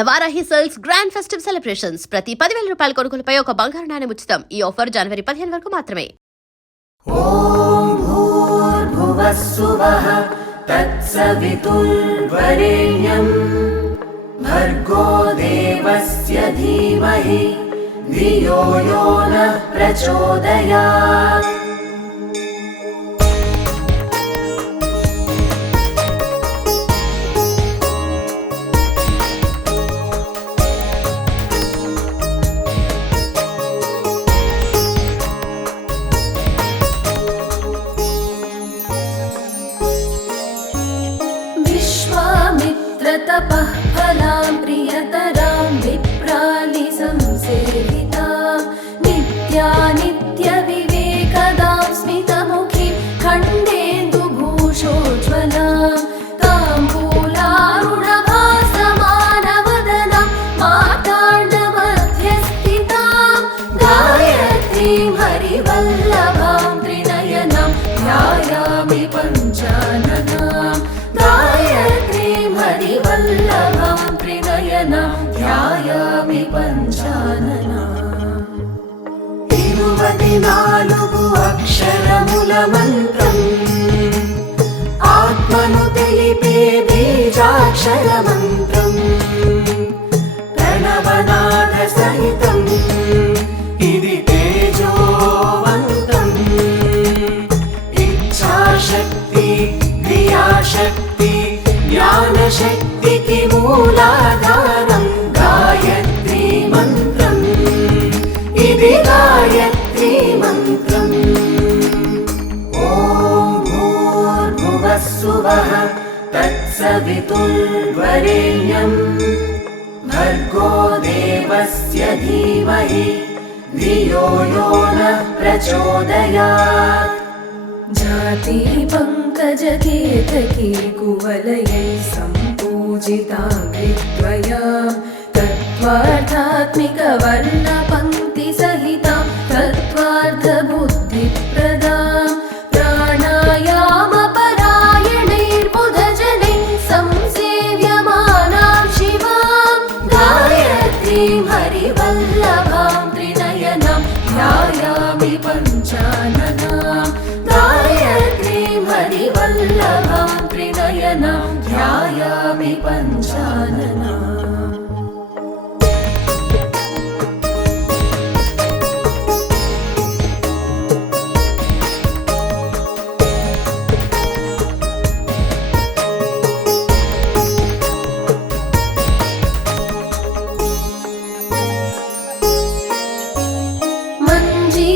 నవారాహి silks grand festive celebrations ప్రతి 10,000 రూపాయల కొనుగోలుపై ఒక బంగారు నాణెం ఉచితం. ఈ ఆఫర్ జనవరి 15 వరకు మాత్రమే. ఓం భూర్భువస్సువః తత్సవితుర్వరేణ్యం భర్గో దేవస్య ధీమహి ధియో యో నః ప్రచోదయాత్. तपः फलां प्रियतरां विप्रालिसं सेवितां नित्यानित्यविवेकदां स्मितमुखीं खण्डेन्दुभूषोज्ज्वलां ताम्बूलारुणभासमानवदनां माताण्डमध्यस्थितां गायत्रीं हरिवल्लभां त्रिनयनां ध्यायामि पञ्चाननां गायत्रीं हरिवल्लभां त्रिनयनां ध्यायामि पञ्चाननाम्. 24 అక్షరముల మంత్రం ఆత్మను తెలిపే బీజాక్షర మంత్రం ప్రణవనాద సహితం ఇది తేజోవంతం ఇచ్ఛాశక్తి క్రియాశక్తి జ్ఞానశక్తికి మూలాధారం గాయత్రీ మంత్రం ఇది గాయత్రీ మంత్రం. ఓం భూర్భువస్సువః తత్సవితుర్వరేణ్యం భర్గో దేవస్య ధీమహి ధియో యో నః ప్రచోదయాత్. जाति पङ्कजकेतकी कुवलयै सम्पूजिताङ्घ्रिद्वया तत्त्वार्थात्मिकवर्णपङ्क्तिसहितां तत्त्वार्थबुद्धिप्रदां प्राणायामपरायणैर्बुधजनैः संसेव्यमानां शिवां गायत्रीं हरिवल्लभां त्रिनयनां ध्यायामि पञ्चाननाम् गायत्रीं हरिवल्लभां त्रिनयनां ध्यायामि पञ्चाननाम्.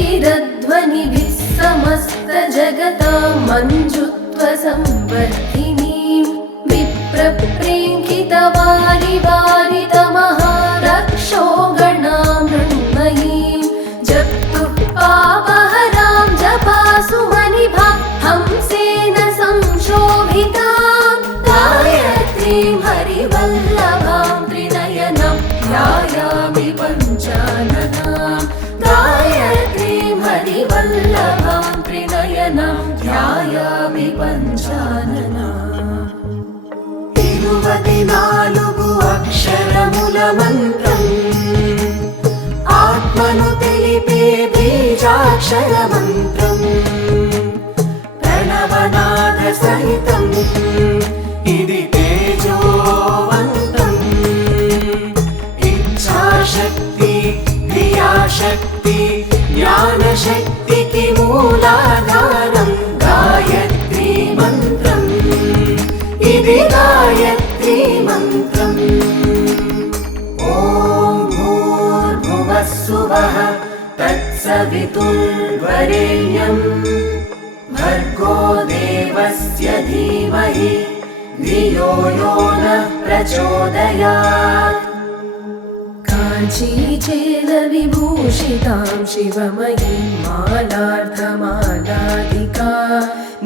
मञ्जीरध्वनिभिः समस्तजगतां मञ्जुत्वसंवर्धिनीं विप्रप्रेङ्कितवारिवारितमहारक्षो गणां मृण्मयीं जप्तुः पापहरां जपासुमनिभां हंसेन संशोभितां गायत्रीं हरिवल्लभां त्रिनयनां ध्यायामि पञ्चाननाम् गायत्रीं हरिवल्लभां त्रिनयनां ध्यायामि पञ्चाननाम्. 24 అక్షరముల మంత్రం ఆత్మను తెలిపే బీజాక్షర మంత్రం ప్రణవనాద సహితం ఇది తేజోవంతం ఇచ్ఛాశక్తి క్రియాశక్తి జ్ఞానశక్తికి మూలాధారం గాయత్రీ మంత్రం ఇది గాయత్రీ మంత్రం. ఓం భూర్భువస్సువః తత్సవితుర్వరేణ్యం భర్గో దేవస్య ధీమహి ధియో యో నః ప్రచోదయాత్. काञ्चीचेलविभूषितां शिवमयीं मालार्धमालाधिका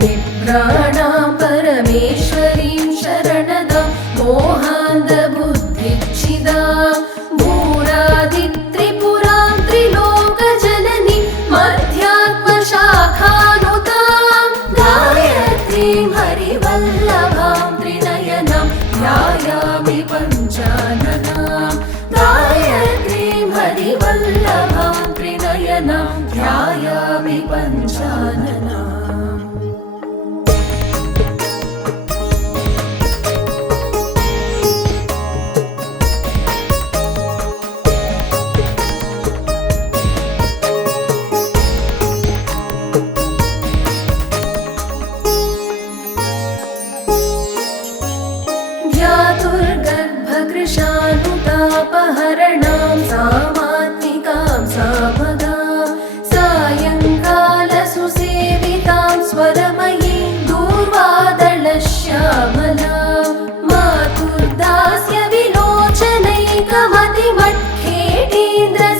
निभ्राणां परमेश्वरीं शरणदां मोहान्धबुद्धिच्छिदां भूरादित्रिपुरां त्रिलोकजननीं मध्यात्मशाखानुतां गायत्रीं हरिवल्लभां त्रिनयनां ध्यायामि पञ्चाननाम्. सर्वानुतापहरणां सामात्मिकां सामगां सायङ्कालसुसेवितां स्वरमयीं दूर्वादलश्यामलां मातुर्दास्य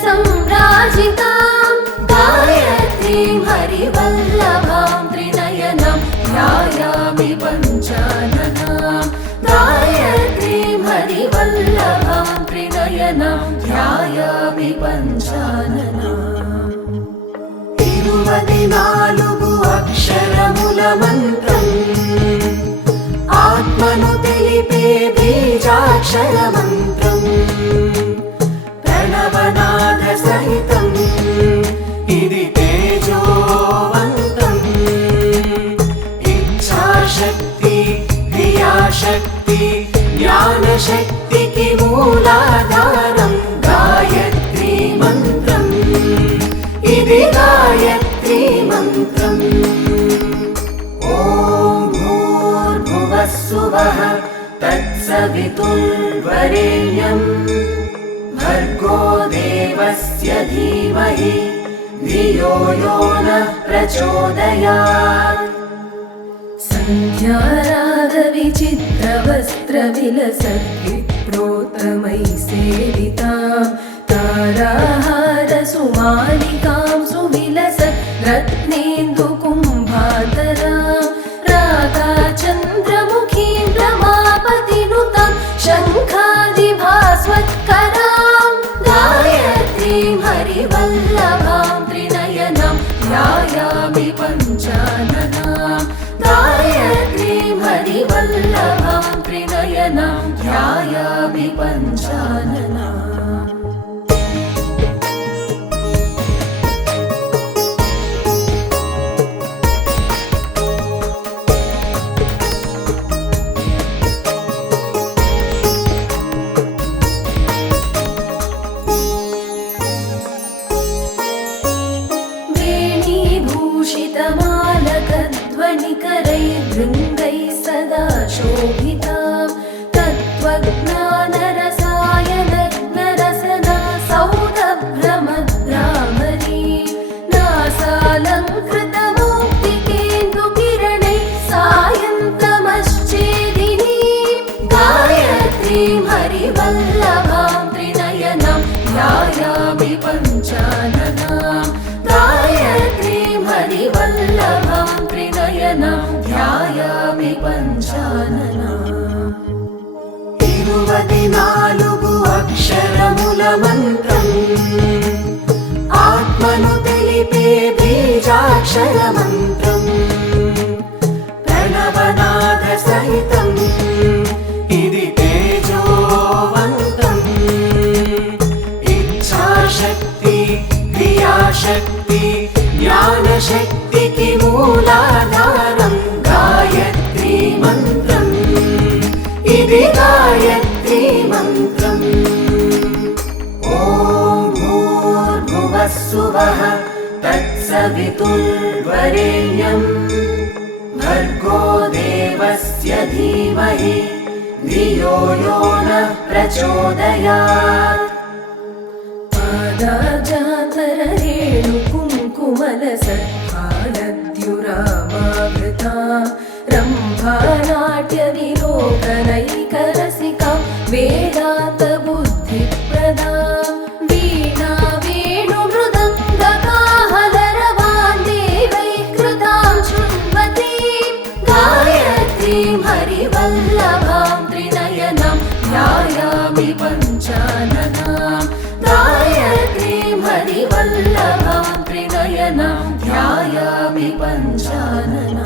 विलोचनैकमतिमट्खेटीन्द्रसम्राजितां गायत्रीं हरिवल्लभां त्रिनयनां ध्यायामि पञ्चाननां गायत्रीं हरिवल्लभां त्रिनयनां ध्यायामि पञ्चाननाम् 24 అక్షరముల మంత్రం ఆత్మను తెలిపే బీజాక్షర మంత్రం ప్రణవనాద సహితం ఇది తేజోవంతం ఇచ్ఛాశక్తి క్రియాశక్తి జ్ఞానశక్తికి మూలాధారం గాయత్రీ మంత్రం ఇది గాయత్రీ మంత్రం ఓం భూర్భువస్సువః తత్సవితుర్వరేణ్యం భర్గో దేవస్య ధీమహి ధియో యో నః ప్రచోదయాత్ सन्ध्यारागविचित्रवस्त्रविलसद्विप्रोत्तमैः सेवितां ताराहारसुमालिकां सुविलसत् रत्नेन्दुकुम्भातरां रागाचन्द्रमुखीं रमापतिनुतां शङ्खादिभास्वत्करां गायत्रीं हरिवल्लभां त्रिनयनां ध्यायामि पञ्चाननां गायत्रीं हरिवल्लभां त्रिनयनां ध्यायामि पञ्चाननाम् वेणीभूषितमालकध्वनिकरैर्वृन्दैः सदा शोभितां तत्त्वज्ञानरसायनग्नरसना सौरभ्रमद्रामरीं नासालङ्कृतमौक्तिकेन्दुकिरणैः सायन्तमश्चेदिनीं गायत्रीं हरिवल्लभां त्रिनयनां ध्यायामि पञ्चाननां गायत्रीं हरिवल्लभां त्रिनयनां ध्यायामि पञ्चाननाम् 24 అక్షరముల మంత్రం ఆత్మను తెలిపే బీజాక్షర మంత్రం ప్రణవనాద సహితం ఇది తేజోవంతం ఇచ్ఛాశక్తి క్రియాశక్తి జ్ఞానశక్తికి మూలాధారం గాయత్రీ మంత్రం ఇది గాయత్రీ మంత్రం ఓం భూర్భువస్సువః తత్సవితుర్వరేణ్యం భర్గో దేవస్య ధీమహి ధియో యో నః ప్రచోదయాత్ पादाजातरेणुकुङ्कुमलसत्पादद्युरामावृता रम्भानाट्यविलोकनैकरसिका वेदान्तबुद्धिप्रदा वीणा वेणुमृदङ्गकाहलरवान् देवैः कृतां शृण्वतीं गायत्रीं हरिवल्लभां त्रिनयनां ध्यायामि पञ्चाननां गायत्रीं हरिवल्लभां त्रिनयनां ध्यायामि पञ्चाननाम्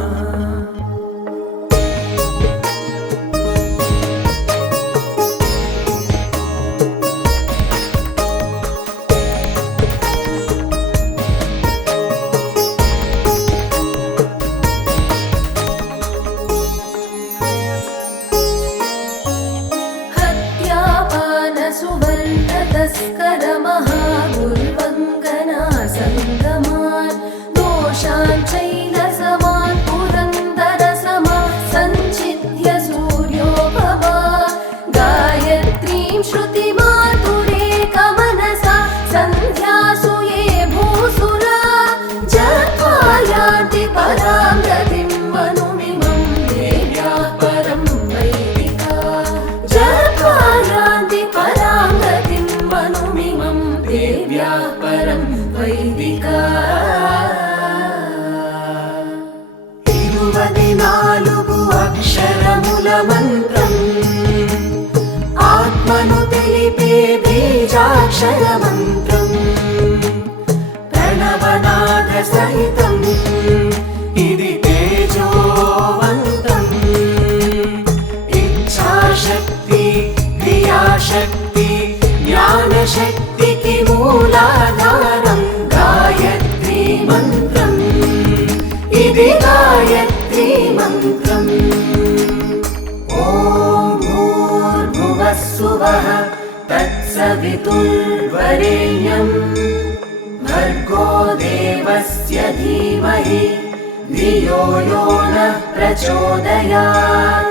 हत्यापानसुवर्णतस्करमहागुर्वङ्गना सङ्गमान् दोषान् चैलसमान् पुरन्दरसमा सञ्चित्य सूर्योपमा गायत्रीं श्रुति बीजाक्षरमन्त्रम् प्रणवनादसहितम् इति तेजोवन्तम् इच्छाशक्ति क्रियाशक्ति ज्ञानशक्तिकी मूलाधारम् गायत्री मन्त्रम् इति गायत्री मन्त्रम् ॐ भूर्भुवस्सुवः तत्सवितुर्वरेण्यम् भर्गो देवस्य धीमहि धियो यो नः प्रचोदयात्